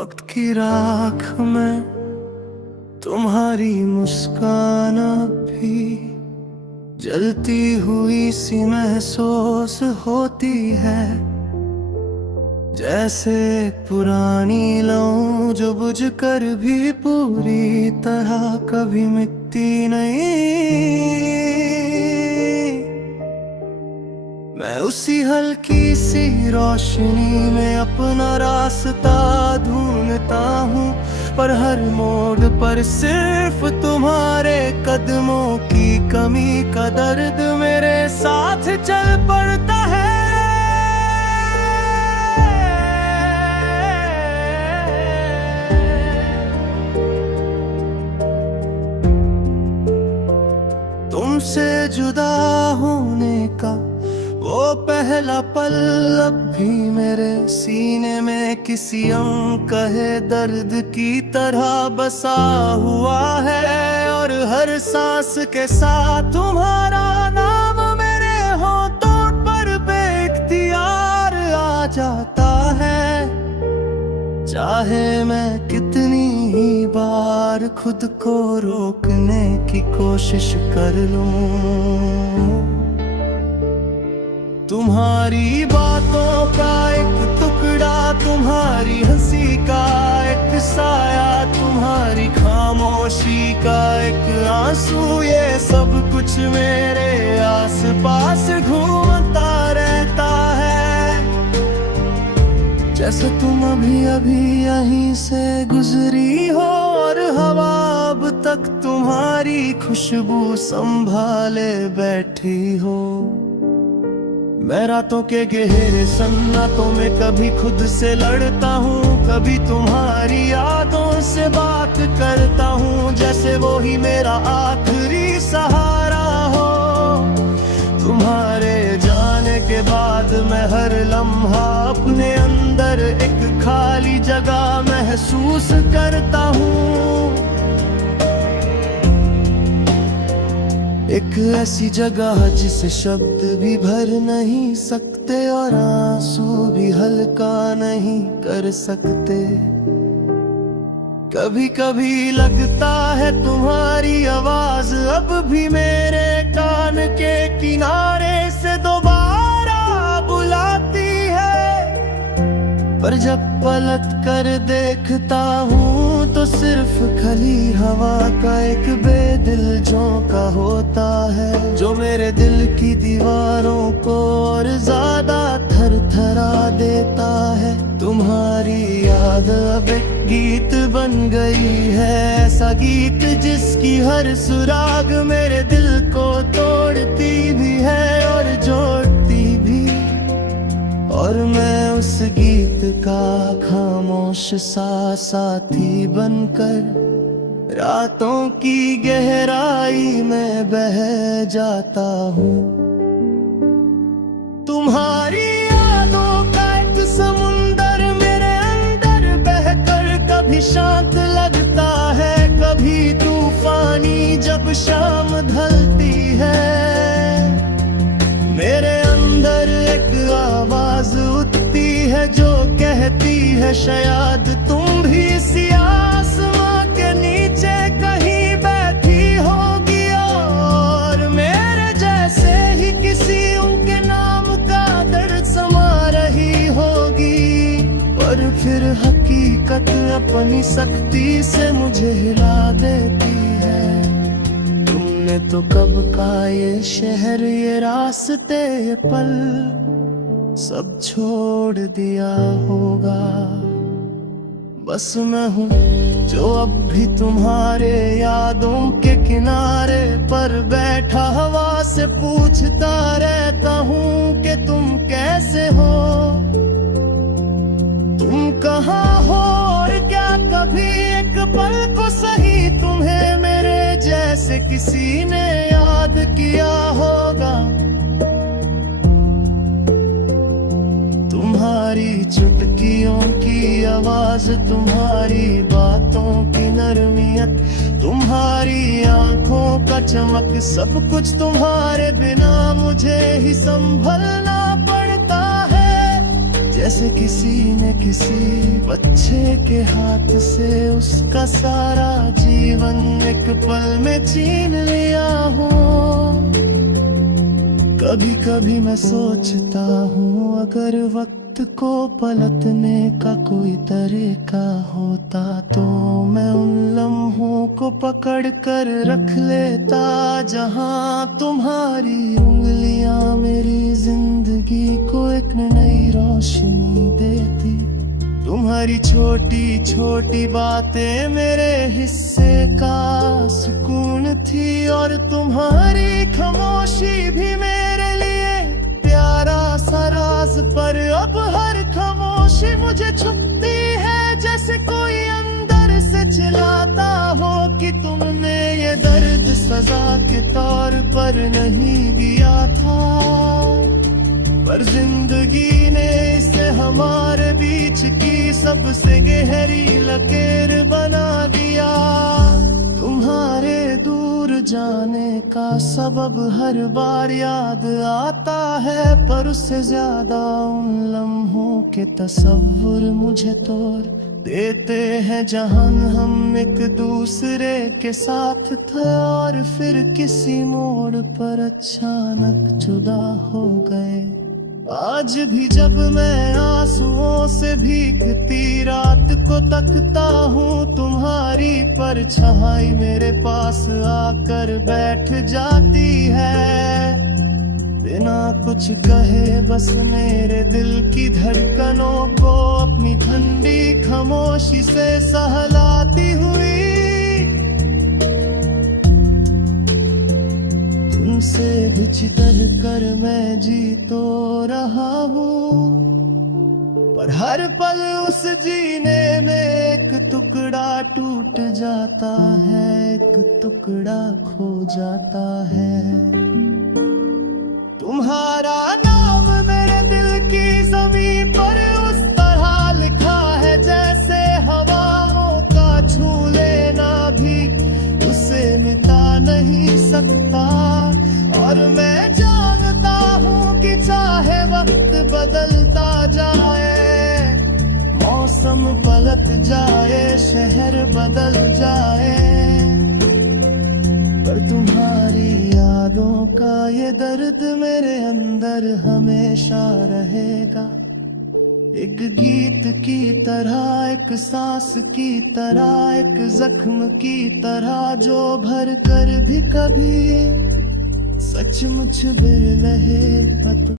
वक्त की राख में तुम्हारी मुस्कान भी जलती हुई सी महसूस होती है, जैसे पुरानी लौ जो बुझ कर भी पूरी तरह कभी मिटती नहीं। मैं उसी हल्की सी रोशनी में अपना रास्ता ढूंढता हूँ, पर हर मोड़ पर सिर्फ तुम्हारे कदमों की कमी का दर्द मेरे साथ चल पड़ता है। तुमसे जुदा होने का वो पहला पल अब भी मेरे सीने में किसी अनकहे दर्द की तरह बसा हुआ है, और हर सांस के साथ तुम्हारा नाम मेरे होठों पर बेइख्तियार आ जाता है। चाहे मैं कितनी ही बार खुद को रोकने की कोशिश कर लूं, तुम्हारी बातों का एक टुकड़ा, तुम्हारी हंसी का एक साया, तुम्हारी खामोशी का एक आंसू, ये सब कुछ मेरे आसपास घूमता रहता है। जैसे तुम अभी अभी यहीं से गुजरी हो और हवा अब तक तुम्हारी खुशबू संभाले बैठी हो। मैं रातों के गहरे सन्नाटों में कभी खुद से लड़ता हूँ, कभी तुम्हारी यादों से बात करता हूँ, जैसे वो ही मेरा आखिरी सहारा हो। तुम्हारे जाने के बाद मैं हर लम्हा अपने अंदर एक खाली जगह महसूस करता हूँ, एक ऐसी जगह जिसे शब्द भी भर नहीं सकते और आंसू भी हल्का नहीं कर सकते। कभी कभी लगता है तुम्हारी आवाज अब भी मेरे कान के किनारे से दोबारा बुलाती है, पर जब पलट कर देखता हूँ तो सिर्फ खली हवा का एक बेदिल झोंका होता है, जो मेरे दिल की दीवारों को और ज्यादा थरथरा देता है। तुम्हारी याद अब एक गीत बन गई है, ऐसा गीत जिसकी हर सुराग मेरे दिल को तोड़ती भी है और जोड़ती भी, और मैं उस गीत का खामोश सा साथी बनकर रातों की गहराई में बह जाता हूँ। तुम्हारी यादों का एक समुंदर मेरे अंदर बहकर कभी शांत लगता है, कभी तूफानी जब शाम ढलती है। मेरे अंदर एक आवाज उठती है जो कहती है शायद तुम भी इसी आसमां के नीचे कहीं बैठी होगी, और मेरे जैसे ही किसी उनके नाम का दर्द समा रही होगी। पर फिर हकीकत अपनी सख्ती से मुझे हिला देती है। तुमने तो कब का ये शहर, ये रास्ते, ये पल सब छोड़ दिया होगा। बस मैं हूँ जो अब भी तुम्हारे यादों के किनारे पर बैठा हवा से पूछता रहता हूँ कि तुम कैसे हो, तुम कहाँ हो, और क्या कभी एक पल को सही तुम्हें मेरे जैसे किसी ने याद किया होगा। तुम्हारी चुटकियों की आवाज, तुम्हारी बातों की नरमियत, तुम्हारी आंखों का चमक, सब कुछ तुम्हारे बिना मुझे ही संभलना पड़ता है। जैसे किसी ने किसी बच्चे के हाथ से उसका सारा जीवन एक पल में छीन लिया हो। कभी कभी मैं सोचता हूँ अगर वक्त को पलटने का कोई तरीका होता तो मैं उन लम्हों को पकड़ कर रख लेता जहाँ तुम्हारी उंगलियां मेरी जिंदगी को एक नई रोशनी देती। तुम्हारी छोटी छोटी बातें मेरे हिस्से का सुकून थी और तुम्हारी खामोशी भी मेरे लिए प्यारा सा राज। पर अब हर खामोशी मुझे छुपती है जैसे कोई अंदर से चिल्लाता हो कि तुमने ये दर्द सजा के तौर पर नहीं दिया था, पर जिंदगी ने इसे हमारे बीच की सबसे गहरी लकीर बना दिया। तुम्हारे दूर जाने का सबब हर बार याद आता है, पर उससे ज्यादा उन लम्हों के तस्वुर मुझे तोड़ देते हैं जहां हम एक दूसरे के साथ थे और फिर किसी मोड़ पर अचानक जुदा हो गए। आज भी जब मैं आंसुओं से भीगती रात को तकता हूँ तुम्हारी परछाई मेरे पास आकर बैठ जाती है। बिना कुछ कहे बस मेरे दिल की धड़कनों को अपनी ठंडी खामोशी से सहलाती हुई। तुमसे बिछड़ कर मैं जी तो रहा हूँ, पर हर पल उस जीने में एक टुकड़ा टूट जाता है, एक टुकड़ा खो जाता है। तुम्हारा नाम मेरे दिल की ज़मीं पर उस तरह लिखा है जैसे हवाओं का छू लेना भी उसे मिटा नहीं सकता। और मैं जानता हूँ कि चाहे वक्त बदलता जाए, मौसम पलट जाए, शहर बदल जाए, पर तुम्हारी यादों का ये दर्द मेरे अंदर हमेशा रहेगा। एक गीत की तरह, एक सांस की तरह, एक जख्म की तरह जो भर कर भी कभी सचमुच गिर रहे।